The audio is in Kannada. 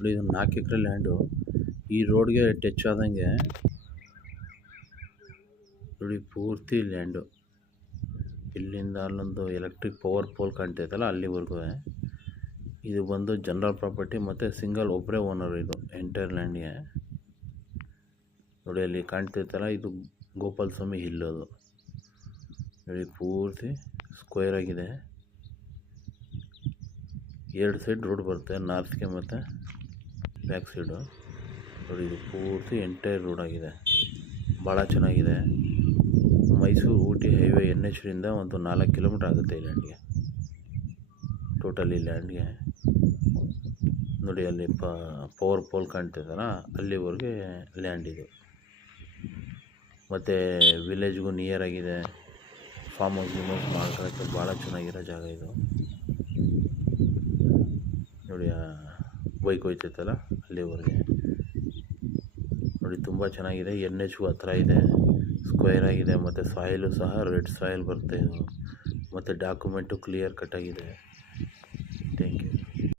ನೋಡಿ ಇದು 4 ಎಕರೆ ಲ್ಯಾಂಡು. ಈ ರೋಡ್ಗೆ ಟಚ್ ಆದಂಗೆ ನೋಡಿ ಪೂರ್ತಿ ಲ್ಯಾಂಡು. ಇಲ್ಲಿಂದ ಅಲ್ಲೊಂದು ಎಲೆಕ್ಟ್ರಿಕ್ ಪವರ್ ಪೋಲ್ ಕಾಣ್ತೈತಲ್ಲ ಅಲ್ಲಿವರೆಗೂ. ಇದು ಬಂದು ಜನರಲ್ ಪ್ರಾಪರ್ಟಿ ಮತ್ತು ಸಿಂಗಲ್ ಒಬ್ಬರೇ ಓನರ್ ಇದು ಎಂಟೈರ್ ಲ್ಯಾಂಡ್ಗೆ. ನೋಡಿ ಅಲ್ಲಿ ಕಾಣ್ತೈತಲ್ಲ ಇದು ಗೋಪಾಲ ಸ್ವಾಮಿ ಹಿಲ್. ಅದು ನೋಡಿ ಪೂರ್ತಿ ಸ್ಕ್ವೇರ್ ಆಗಿದೆ. 2 ಸೈಡ್ ರೋಡ್ ಬರುತ್ತೆ, ನಾರ್ತ್ಗೆ ಮತ್ತು ಬ್ಯಾಕ್ ಸೈಡು. ನೋಡಿ ಇದು ಪೂರ್ತಿ ಎಂಟೈರ್ ರೋಡ್ ಆಗಿದೆ, ಭಾಳ ಚೆನ್ನಾಗಿದೆ. ಮೈಸೂರು ಊಟಿ ಹೈವೇ NH ಒಂದು 4 ಕಿಲೋಮೀಟ್ರ್ ಆಗುತ್ತೆ ಈ ಲ್ಯಾಂಡ್ಗೆ. ಟೋಟಲ್ ಈ ಲ್ಯಾಂಡ್ಗೆ ನೋಡಿ ಅಲ್ಲಿ ಪವರ್ ಪೋಲ್ ಕಾಣ್ತೈತಲ್ಲ ಅಲ್ಲಿವರೆಗೆ ಲ್ಯಾಂಡ್ ಇದು. ಮತ್ತು ವಿಲೇಜ್ಗೂ ನಿಯರ್ ಆಗಿದೆ. ಫಾರ್ಮ್ ಹೌಸ್ ಮಾಡ್ಕೊಳ್ಳೋಕ್ಕೆ ಭಾಳ ಚೆನ್ನಾಗಿರೋ ಜಾಗ ಇದು. ನೋಡಿ ಬೈಕ್ ಹೋಯ್ತೈತಲ್ಲ ಅಲ್ಲಿವರೆಗೆ ನೋಡಿ ತುಂಬ ಚೆನ್ನಾಗಿದೆ. NHಗೂ ಹತ್ರ ಇದೆ, ಸ್ಕ್ವೇರ್ ಆಗಿದೆ ಮತ್ತು ಸಾಯಿಲು ಸಹ ರೆಡ್ ಸಾಯಿಲ್ ಬರುತ್ತೆ ಇದು. ಮತ್ತು ಡಾಕ್ಯುಮೆಂಟು ಕ್ಲಿಯರ್ ಕಟ್ ಆಗಿದೆ. Thank you.